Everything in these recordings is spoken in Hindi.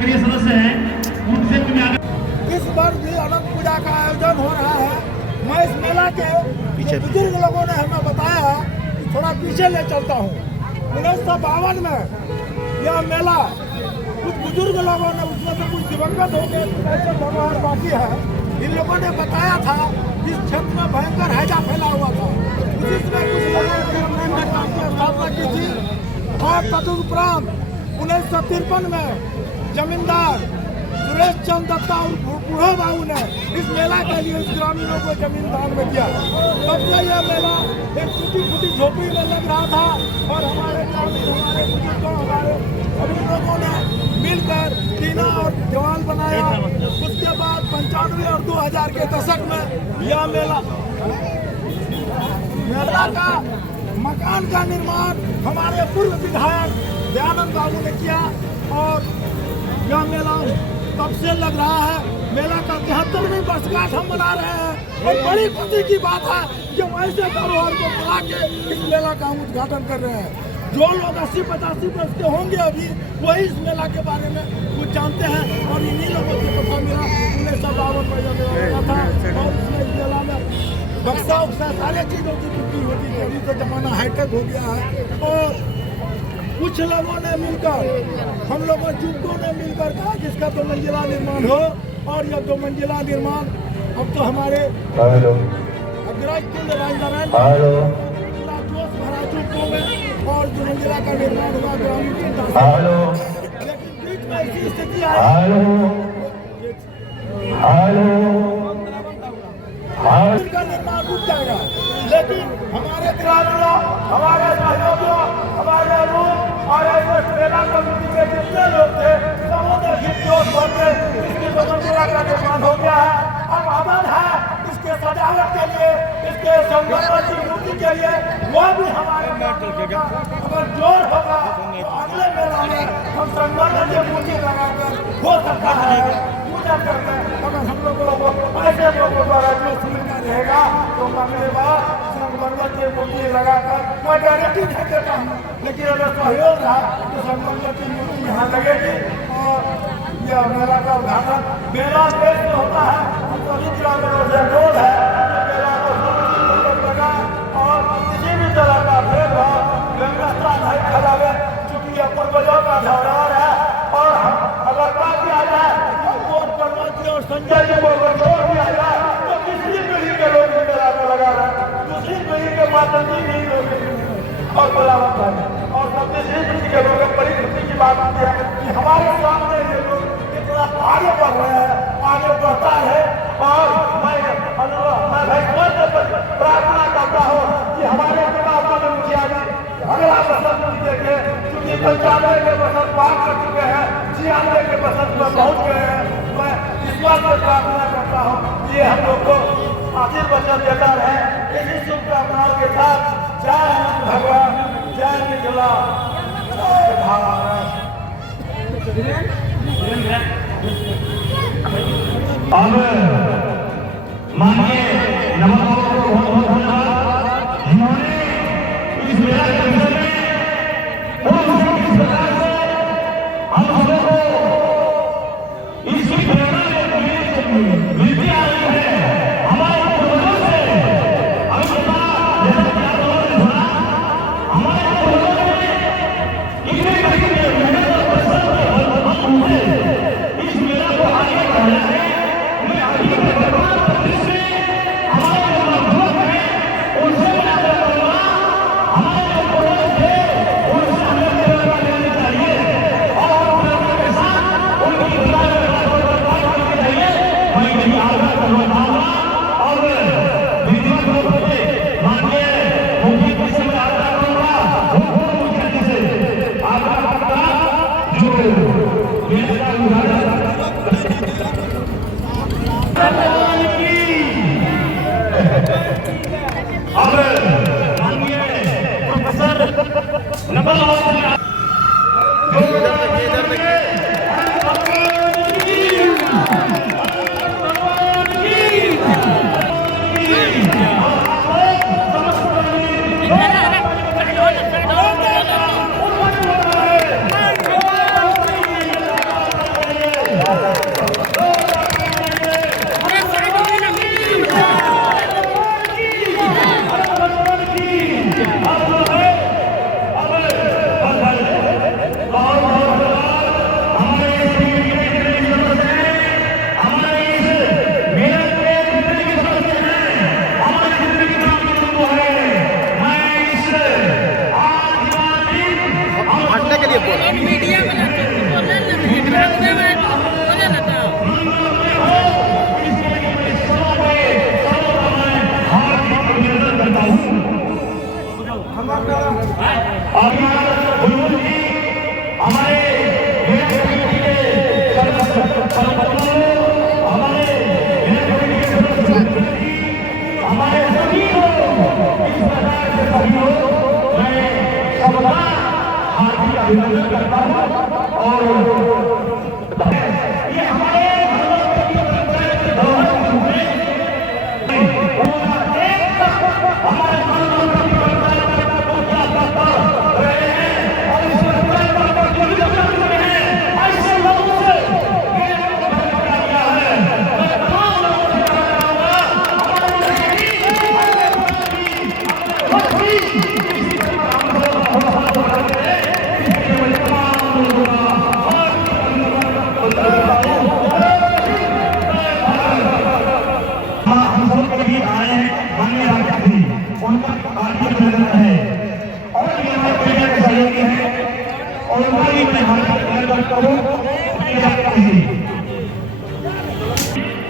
सक्रिय सदस्य हैं उनसे इस बार भी अनंत पूजा का आयोजन हो रहा है। मैं इस मेला के बुजुर्ग लोगों ने हमें बताया कि थोड़ा पीछे ले चलता हूँ। 1952 में यह मेला कुछ बुजुर्ग लोगों ने, उसमें से कुछ दिवंगत हो गए, ऐसे भगवान बाकी है, इन लोगों ने बताया था इस क्षेत्र में भयंकर हैजा फैला हुआ था। जिसमें कुछ लोगों ने स्थापना की थी और तदुपरांत 1953 में जमींदार सुरेश चंद दत्ता और बूढ़ो बाबू ने इस मेला के लिए इस ग्रामीणों को जमीन दान में दिया। तब से यह मेला एक टूटी फूटी झोपड़ी में लग रहा था और हमारे ग्रामीण, हमारे बुजुर्गों, हमारे सभी लोगों ने मिलकर टीना और जवाल बनाया। उसके बाद 95 और 2000 के दशक में यह मेला का मकान का निर्माण हमारे पूर्व विधायक दयानंद बाबू ने किया और यह मेला तब से लग रहा है। मेला का 73वीं वर्षगांठ हम मना रहे हैं और बड़ी खुशी की बात है कि हम ऐसे धरोहर को बुला के इस मेला का हम उद्घाटन कर रहे हैं। जो लोग 80-85 वर्ष के होंगे अभी, वही इस मेला के बारे में कुछ जानते हैं और इन्हीं लोगों को पता मिला 1952 में यह मेला था और इसमें इस मेला में बक्सा उक्सा सारे चीज़ों की बिक्री होती थी। अभी तो जमाना हाईटेक हो गया है और कुछ लोगों ने मिलकर, हम लोगों युवकों ने मिलकर कहा कि इसका 2 मंजिला निर्माण हो और यह 2 मंजिला निर्माण अब तो हमारे अग्रज कुंड राजनारायण जोश भरा युवकों में और 2 मंजिला का निर्माण हुआ ग्रामीण जनता से। लेकिन बीच में ऐसी स्थिति आई का निर्माण रुक जाएगा। लेकिन हमारे ग्रामीणों, हमारे सहयोगियों, हमारे लोग और ऐसे मेला कमेटी के जितने लोग थे, सबों ने जोश भर के इसकी 2 मंजिला का निर्माण हो गया है। अब आनंद है इसके सजावट के लिए, इसके संवर्धन की मूर्ति के लिए वो भी हमारे अगर जोर होगा तो अगले मेला में हम संवर्धन की मूर्ति लगाकर हो सकता है पूजा करते हैं। अगर हम लोगों को ऐसे लोगों द्वारा जो सुविधा रहेगा तो अगले बार संवर्धन की मूर्ति लगाकर मैं गारंटी नहीं देता हूँ, लेकिन अगर सहयोग रहा तो संवर्धन की मूर्ति यहाँ लगेगी और यह मेला का उद्घाटन मेला देश में होता है। हम सभी ग्रामीणों से अनुरोध है मेला को सुरक्षित लगा और किसी भी तरह का भेदभाव व्यवस्था नहीं फैलावे, चूंकि यह पूर्वजों का धरोहर है। और अगर बात किया जाए और संजय जी को अगर छोड़ दिया जाए तो तीसरी पीढ़ी के लोग इस मेला को लगा रहे हैं, दूसरी पीढ़ी के माता जी नहीं लोग और बराबर है और सब तीसरी पीढ़ी के लोग बड़ी खुशी की बात होती है कि हमारे सामने ये लोग इतना आगे बढ़ रहे हैं, आगे बढ़ता है। और मैं भगवान से प्रार्थना करता हूँ कि हमारे चुनाव में मुखिया जी अगला बसंत देखे, क्योंकि 95 के बसंत पार कर चुके हैं, 96 के बसंत में पहुँच गए हैं। मैं ईश्वर से प्रार्थना करता हूँ कि ये हम लोग को आशीर्वचन देता रहे। इसी शुभकामनाओं के साथ जय भगवान, जय मिथिला, जय भारत। अब माननीय नमन को बहुत धन्यवाद, जिन्होंने इस मेला के विषय में किस प्रकार से हम सबों को इसकी प्रेरणा मिलती आ रही है हमारे पूर्वजों से। अभी हमारे पूर्वजों ने इतनी बड़ी मेहनत और परिश्रम के इस मेला को आगे बढ़ाया है। मैं अभी भगवान से हमारे जो है उनसे मैं करूँगा, हमारे जो पूर्वज थे उनसे हमें प्रेरणा लेनी चाहिए और प्रेरणा के साथ उनकी बर्बाद करनी चाहिए। मैं यही आग्रह करना चाहूँगा और विधिवत रूप से माननीय मुख्य से मैं आग्रह करूँगा, मुख्य से आग्रह करता जो मेरे का उदाहरण अब माननीय प्रोफेसर नमन बोलो मीडिया वाला बोलने लगे भाग में बोले लगा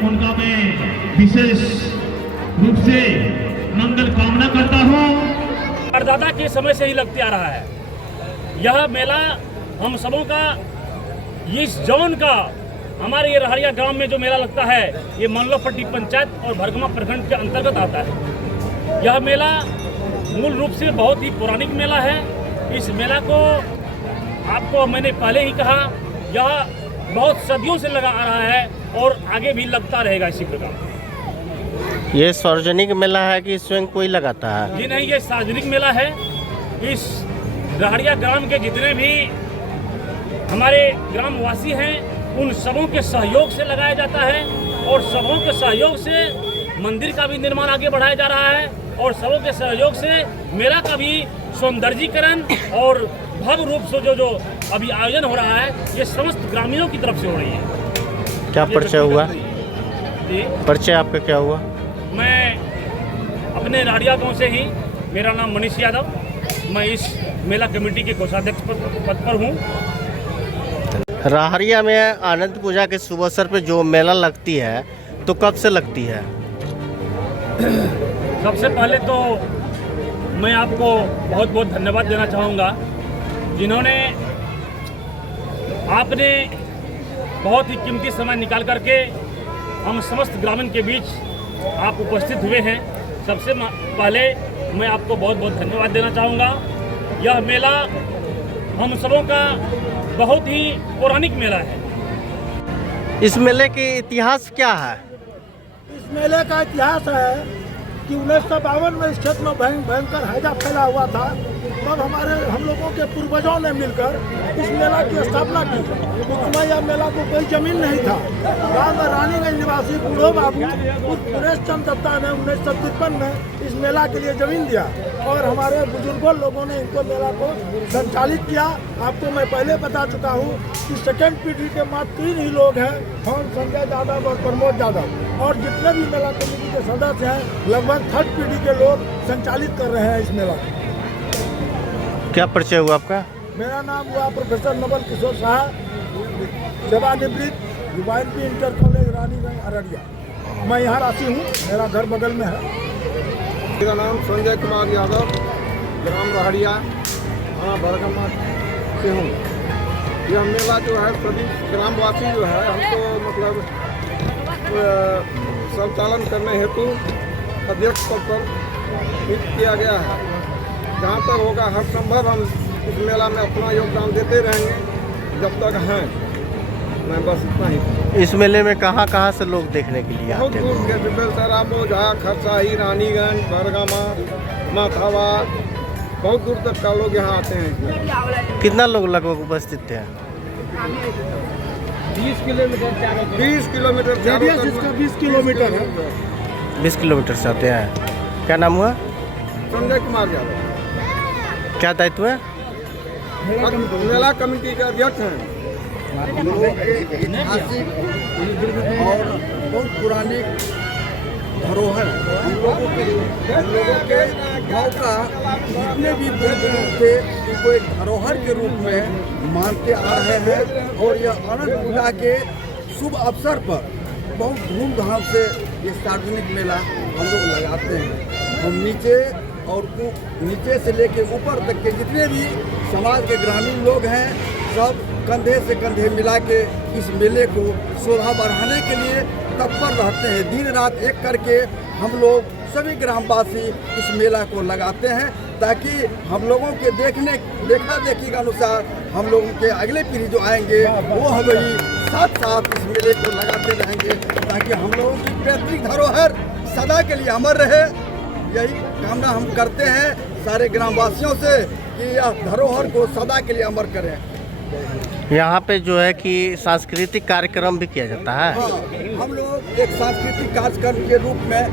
उनका मैं विशेष रूप से मंगल कामना करता हूँ। परदादा के समय से ही लगते आ रहा है यह मेला। हम सबों का इस जौन का हमारे ये रहरिया गांव में जो मेला लगता है ये मंगलपट्टी पंचायत और भरगमा प्रखंड के अंतर्गत आता है। यह मेला मूल रूप से बहुत ही पौराणिक मेला है। इस मेला को आपको मैंने पहले ही कहा यह बहुत सदियों से लगा आ रहा है और आगे भी लगता रहेगा इसी प्रकार। ये सार्वजनिक मेला है कि स्वयं कोई लगाता है? जी नहीं, ये सार्वजनिक मेला है। इस रहरिया ग्राम के जितने भी हमारे ग्रामवासी हैं उन सबों के सहयोग से लगाया जाता है और सबों के सहयोग से मंदिर का भी निर्माण आगे बढ़ाया जा रहा है और सबों के सहयोग से मेला का भी सौंदर्यीकरण और भव्य रूप से जो अभी आयोजन हो रहा है ये समस्त ग्रामीणों की तरफ से हो रही है। क्या परिचय हुआ? जी, परिचय आपका क्या हुआ? मैं अपने राडिया गांव से ही, मेरा नाम मनीष यादव, मैं इस मेला कमेटी के कोषाध्यक्ष पद पर हूँ। रहरिया में आनंद पूजा के शुभ अवसर पे जो मेला लगती है तो कब से लगती है? सबसे पहले तो मैं आपको बहुत बहुत धन्यवाद देना चाहूँगा जिन्होंने आपने बहुत ही कीमती समय निकाल करके हम समस्त ग्रामीण के बीच आप उपस्थित हुए हैं। सबसे पहले मैं आपको बहुत बहुत धन्यवाद देना चाहूँगा। यह मेला हम सबों का बहुत ही पौराणिक मेला है। इस मेले के इतिहास क्या है? इस मेले का इतिहास है कि 1952 में इस क्षेत्र में भयंकर हैजा फैला हुआ था। तब हम लोगों के पूर्वजों ने मिलकर इस मेला की स्थापना की। उस समय यह मेला को कोई जमीन नहीं था। गाँव में रानीगंज निवासी बूढ़ो बाबू सुरेश चंद दत्ता ने 1953 में इस मेला के लिए जमीन दिया और हमारे बुजुर्गों लोगों ने इनको मेला को संचालित किया। आपको मैं पहले बता चुका हूँ कि सेकेंड पीढ़ी के मात्र 3 ही लोग हैं, हम संजय यादव और प्रमोद यादव, और जितने भी मेला कमेटी के सदस्य हैं लगभग 3rd पीढ़ी के लोग संचालित कर रहे हैं इस मेला को। क्या परिचय हुआ आपका? मेरा नाम हुआ प्रोफेसर नवल किशोर शाह, सेवानिवृत्त, युवाइनपी इंटर कॉलेज रानीगंज अररिया। मैं यहाँ राशि हूँ, मेरा घर बगल में है। मेरा नाम संजय कुमार यादव, ग्राम रहरिया, हाँ भरगमा से हूँ। यह मेला जो है सभी ग्रामवासी जो है हमको मतलब संचालन करने हेतु अध्यक्ष पद पर नियुक्त किया गया है। जहाँ तक होगा हर संभव हम इस मेला में अपना योगदान देते रहेंगे जब तक हैं। मैं बस इतना ही। इस मेले में कहाँ से लोग देखने के लिए बहुत आते दूर हैं? के बेलसरा, मोजा, खरसाही, रानीगंज, भरगमा, माथावा, बहुत दूर तक का लोग यहाँ आते हैं। कितना लोग लगभग उपस्थित थे? 20 किलोमीटर रेडियस इसका 20 किलोमीटर है। 20 किलोमीटर से आते हैं। क्या नाम हुआ? संजय कुमार यादव, क्या दायित्व है? मेला कमेटी के अध्यक्ष हैं। और बहुत पुराने धरोहर हम लोगों के गांव का जितने भी बुजुर्ग थे उनको एक धरोहर के रूप में मानते आ रहे हैं और यह अनंत पूजा के शुभ अवसर पर बहुत धूमधाम से ये सार्वजनिक मेला हम लोग लगाते हैं। हम नीचे और नीचे से लेके ऊपर तक के जितने भी समाज के ग्रामीण लोग हैं सब कंधे से कंधे मिला के इस मेले को शोभा बढ़ाने के लिए तत्पर रहते हैं। दिन रात एक करके हम लोग सभी ग्रामवासी इस मेला को लगाते हैं ताकि हम लोगों के देखा देखी के अनुसार हम लोगों के अगले पीढ़ी जो आएंगे वो हम ही साथ साथ इस मेले को लगाते रहेंगे ताकि हम लोगों की पैतृक धरोहर सदा के लिए अमर रहे। यही कामना हम करते हैं सारे ग्रामवासियों से कि यह धरोहर को सदा के लिए अमर करें। यहाँ पे जो है कि सांस्कृतिक कार्यक्रम भी किया जाता है। हाँ, हम लोग एक सांस्कृतिक कार्यक्रम के रूप में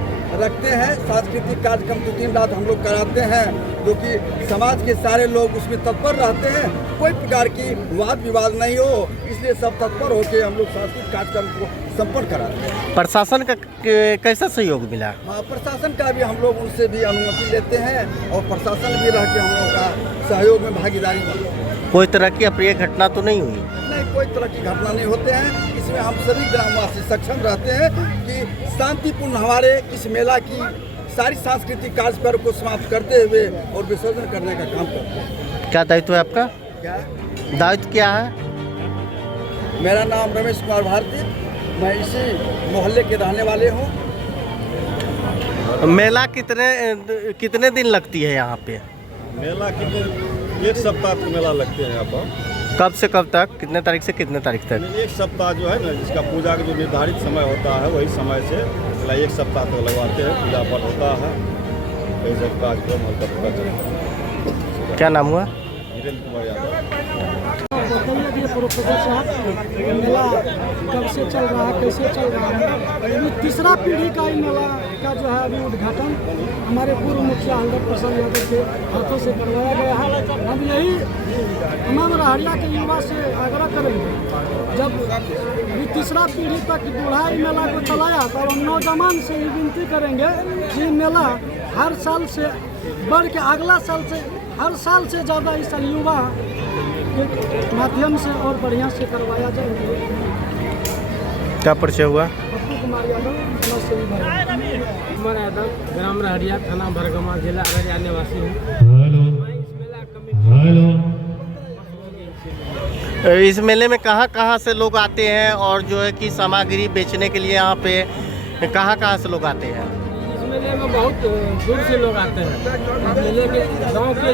रखते हैं। सांस्कृतिक कार्यक्रम 2-3 रात हम लोग कराते हैं जो कि समाज के सारे लोग उसमें तत्पर रहते हैं, कोई प्रकार की वाद विवाद नहीं हो, इसलिए सब तत्पर होकर हम लोग सांस्कृतिक कार्यक्रम को संपन्न कराते हैं। प्रशासन का कैसा सहयोग मिला? हाँ, प्रशासन का भी हम लोग उनसे भी अनुमति लेते हैं और प्रशासन भी रह के हम लोग का सहयोग में भागीदारी बनते हैं। कोई तरह की अप्रिय घटना तो नहीं हुई? नहीं, कोई तरह की घटना नहीं होते हैं। इसमें हम सभी ग्रामवासी सक्षम रहते हैं कि शांतिपूर्ण हमारे इस मेला की सारी सांस्कृतिक कार्यक्रम को समाप्त करते हुए और विसर्जन करने का काम करते हैं। क्या दायित्व है आपका? क्या दायित्व क्या है? मेरा नाम रमेश कुमार भारती, मैं इसी मोहल्ले के रहने वाले हूँ। मेला कितने दिन लगती है यहाँ पे? मेला एक सप्ताह तक मेला लगते हैं यहाँ पर। कब से कब तक? कितने तारीख से कितने तारीख तक? एक सप्ताह जो है ना, जिसका पूजा का जो निर्धारित समय होता है वही समय से एक सप्ताह तक लगवाते हैं। पूजा पाठ होता है, यही सब कार्यक्रम हल्का फुल्का चलता है। क्या नाम हुआ? वीरेंद्र कुमार यादव। प्रोफेसर साहब, मेला कब से चल रहा है, कैसे चल रहा है? अभी तीसरा पीढ़ी का ही मेला का जो है अभी उद्घाटन हमारे पूर्व मुखिया हल्दर प्रसाद यादव के हाथों से करवाया गया है। हम यही तमाम रहरिया के युवा से आग्रह करेंगे, जब अभी तीसरा पीढ़ी तक बूढ़ा मेला को चलाया तो हम नौजवान से ही विनती करेंगे कि मेला हर साल से बढ़ के अगला साल से हर साल से ज़्यादा इस साल युवा के माध्यम से और बढ़िया से करवाया जाए। क्या परिचय हुआ? पप्पू कुमार यादव, कुमार यादव, ग्राम रहरिया, थाना भरगमा, जिला अररिया निवासी हूँ। इस मेले में कहाँ से लोग आते हैं और जो है कि सामग्री बेचने के लिए यहाँ पे कहाँ से लोग आते हैं? इस मेले में बहुत दूर से लोग आते हैं। मेले के गांव के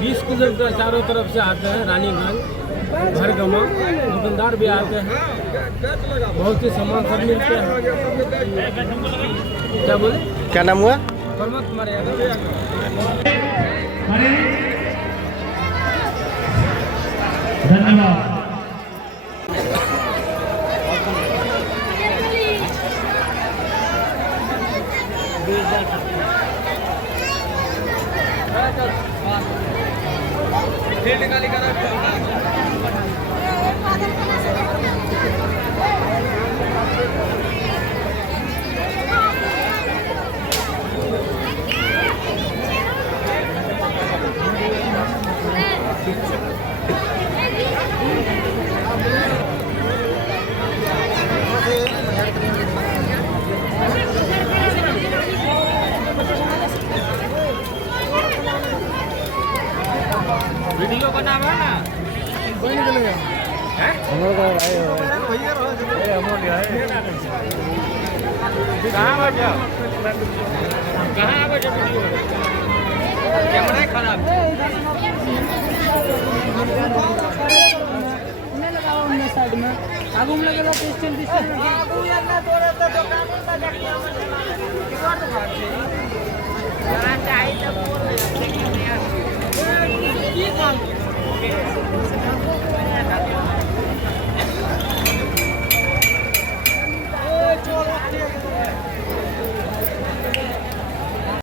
20 किलोमीटर चारों तरफ से आते हैं। रानीगंज, भरगमा, दुकानदार भी आते हैं, बहुत ही सामान सब मिलते हैं। क्या बोले? क्या नाम हुआ? प्रमोद कुमार यादव। धन्यवाद। वीडियो बनावा ना कहाँ बजे कैमरा खराब साइड में आगू में लगेगा तो स्टैंड